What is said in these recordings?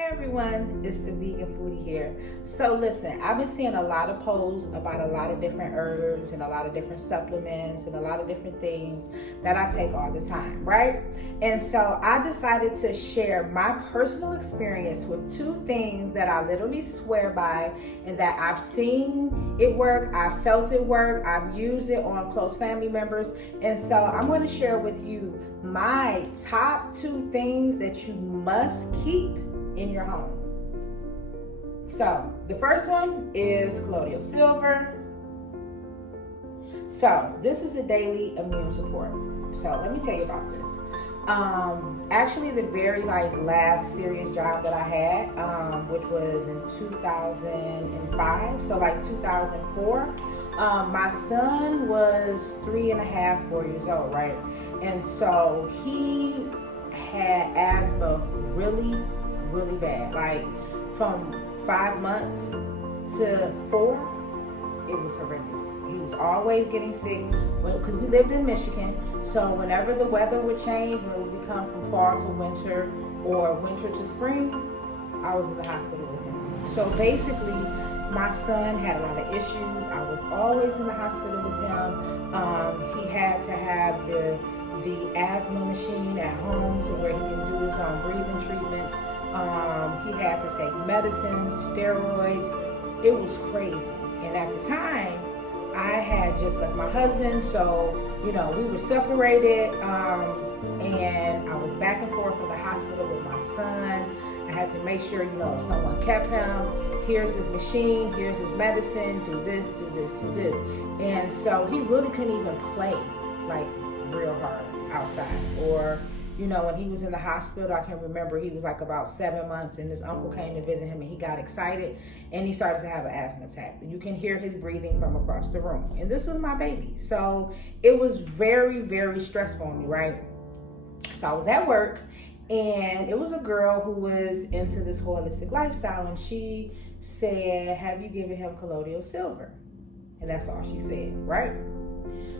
Hey everyone, it's the vegan foodie here. So listen, I've been seeing a lot of posts about a lot of different herbs and a lot of different supplements and a lot of different things that I take all the time, right? And so I decided to share my personal experience with two things that I literally swear by and that I've seen it work, I've felt it work, I've used it on close family members. And so I'm going to share with you my top two things that you must keep in your home. So the first one is Collidial Silver. So this is a daily immune support. So let me tell you about this. Actually the very last serious job that I had, which was in 2005, so 2004, my son was 3.5, 4 years old, right? And so he had asthma really bad, like from 5 months to 4. It was horrendous. He was always getting sick because we lived in Michigan. So whenever the weather would change, when it would become from fall to winter or winter to spring, I was in the hospital with him. So basically, my son had a lot of issues. I was always in the hospital with him. He had to have the asthma machine at home so where he can do his own breathing treatments. He had to take medicines, steroids. It was crazy. And at the time, I had just left my husband, so we were separated, and I was back and forth from the hospital with my son. I had to make sure, someone kept him. Here's his machine, here's his medicine, do this, do this, do this. And so he really couldn't even play real hard outside. Or, when he was in the hospital, I can remember he was about 7 months and his uncle came to visit him and he got excited and he started to have an asthma attack. You can hear his breathing from across the room. And this was my baby. So it was very stressful on me, right? So I was at work and it was a girl who was into this holistic lifestyle and she said, "Have you given him Collidial Silver?" And that's all she said, right?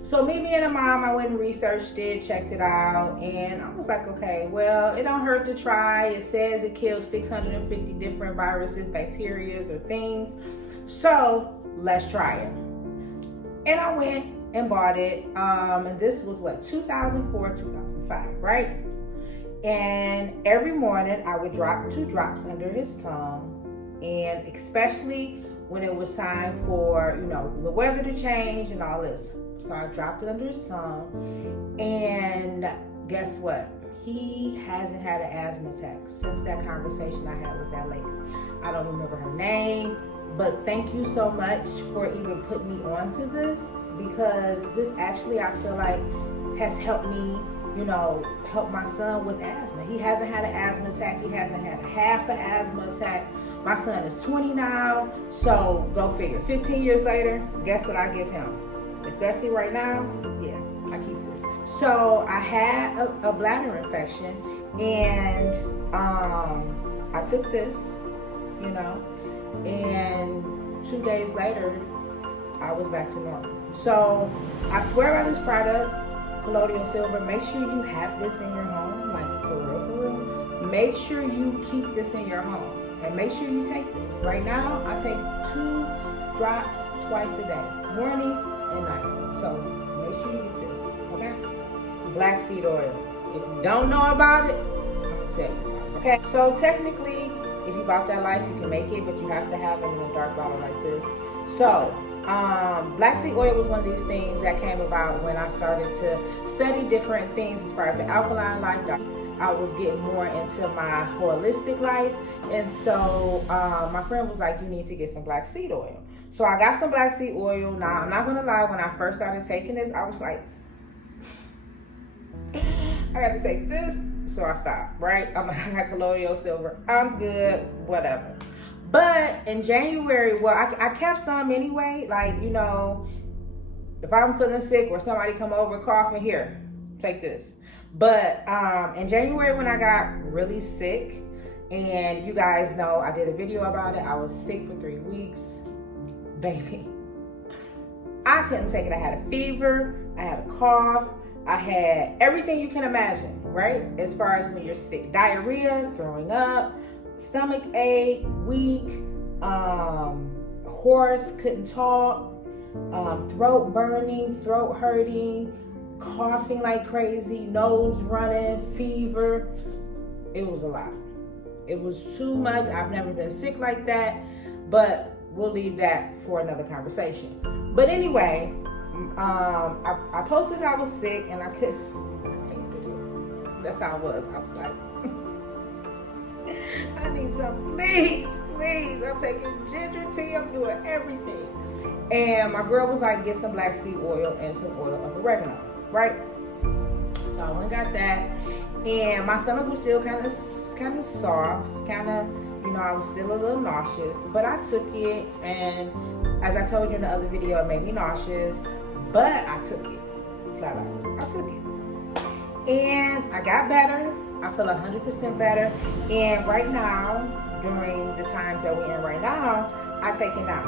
So me being a mom, I went and researched it, checked it out, and I was like, okay, well, it don't hurt to try. It says it kills 650 different viruses, bacteria, or things. So let's try it. And I went and bought it. And this was 2004, 2005, right? And every morning I would drop 2 drops under his tongue, and especially when it was time for, the weather to change and all this. So I dropped it under his tongue, and guess what? He hasn't had an asthma attack since that conversation I had with that lady. I don't remember her name, but thank you so much for even putting me onto this, because this actually, I feel like, has helped me, help my son with asthma. He hasn't had an asthma attack. He hasn't had half an asthma attack. My son is 20 now, so go figure. 15 years later, guess what I give him? Especially right now, yeah, I keep this. So I had a bladder infection, and I took this, and 2 days later, I was back to normal. So I swear by this product, Collidial Silver. Make sure you have this in your home, for real. Make sure you keep this in your home, and make sure you take this. Right now, I take 2 drops twice a day, morning and night. So make sure you get this, okay? Black seed oil. If you don't know about it, I'm gonna tell you. Okay. So technically, if you bought that life, you can make it, but you have to have it in a dark bottle like this. So black seed oil was one of these things that came about when I started to study different things as far as the alkaline life. I was getting more into my holistic life, and so my friend was like, "You need to get some black seed oil." So I got some black seed oil. Now, I'm not gonna lie, when I first started taking this, I was like, I got to take this, so I stopped, right? I'm like, I got Collidial Silver, I'm good, whatever. But in January, I kept some anyway, if I'm feeling sick or somebody come over coughing, here, take this. But in January, when I got really sick, and you guys know I did a video about it, I was sick for 3 weeks. Baby, I couldn't take it. I had a fever, I had a cough, I had everything you can imagine, right? As far as when you're sick, diarrhea, throwing up, stomach ache, weak, hoarse, couldn't talk, throat burning, throat hurting, coughing like crazy, nose running, fever. It was a lot. It was too much. I've never been sick like that, but we'll leave that for another conversation. But anyway, I posted I was sick and I can't do it. That's how I was. I was like, I need some, please. I'm taking ginger tea. I'm doing everything. And my girl was like, get some black seed oil and some oil of oregano, right? So I went and got that. And my stomach was still kind of soft, I was still a little nauseous, but I took it, and as I told you in the other video, it made me nauseous, but I took it, flat out. I took it. And I got better. I feel 100% better. And right now, during the times that we're in right now, I take it now.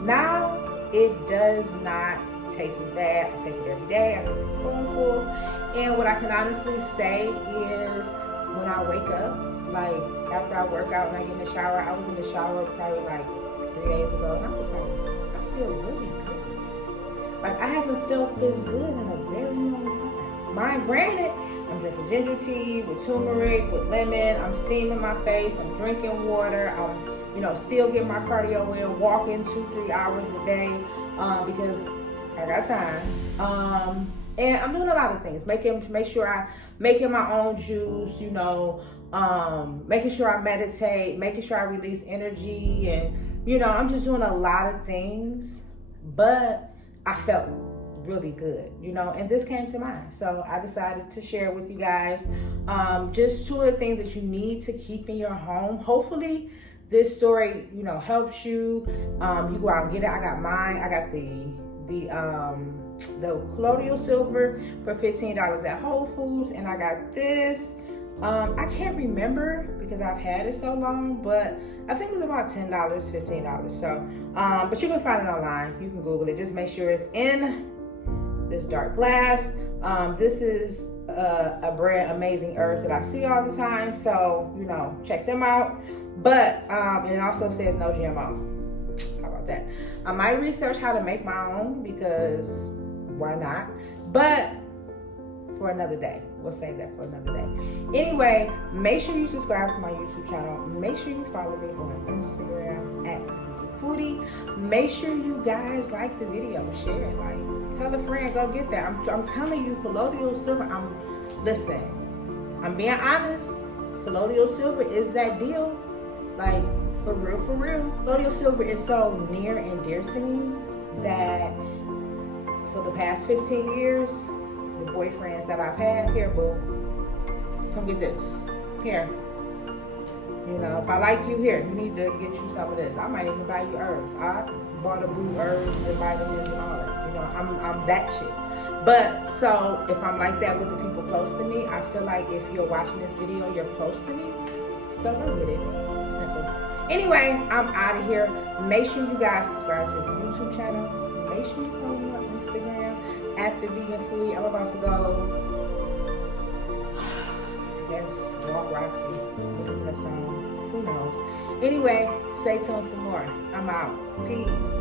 Now, it does not taste as bad. I take it every day. I take a spoonful. And what I can honestly say is when I wake up, like after I work out and I get in the shower, I was in the shower probably like 3 days ago, and I was like, I feel really good. Like I haven't felt this good in a very long time. Granted, I'm drinking ginger tea with turmeric, with lemon. I'm steaming my face. I'm drinking water. I'm, still getting my cardio in, walking 2-3 hours a day because I got time. And I'm doing a lot of things. Make sure I'm making my own juice, making sure I meditate, making sure I release energy, and I'm just doing a lot of things. But I felt really good, and this came to mind. So I decided to share with you guys just 2 of the things that you need to keep in your home. Hopefully this story, helps you. You go out and get it. I got mine. I got the Collidial Silver for $15 at Whole Foods, and I got this. I can't remember because I've had it so long, but I think it was about $10, $15. So, but you can find it online. You can Google it. Just make sure it's in this dark glass. This is a brand, Amazing Herbs, that I see all the time. So, check them out. But, and it also says no GMO. How about that? I might research how to make my own because why not? But for another day. We'll save that for another day. Anyway, make sure you subscribe to my YouTube channel. Make sure you follow me on Instagram at Foode. Make sure you guys like the video, share it, tell a friend, go get that. I'm telling you, Collidial Silver. Listen, I'm being honest. Collidial Silver is that deal. For real. Collidial Silver is so near and dear to me that for the past 15 years, the boyfriends that I've had, here, boo, come get this. Here. If I like you, here, you need to get you some of this. I might even buy you herbs. I bought a boo herbs and vitamins and all that. I'm that shit. But so if I'm like that with the people close to me, I feel like if you're watching this video, you're close to me. So go get it. Simple. Anyway, I'm out of here. Make sure you guys subscribe to the YouTube channel. Make sure you follow me on Instagram at the Vegan Foodie. I'm about to go, I guess, walk Roxy. That song. Who knows? Anyway, stay tuned for more. I'm out. Peace.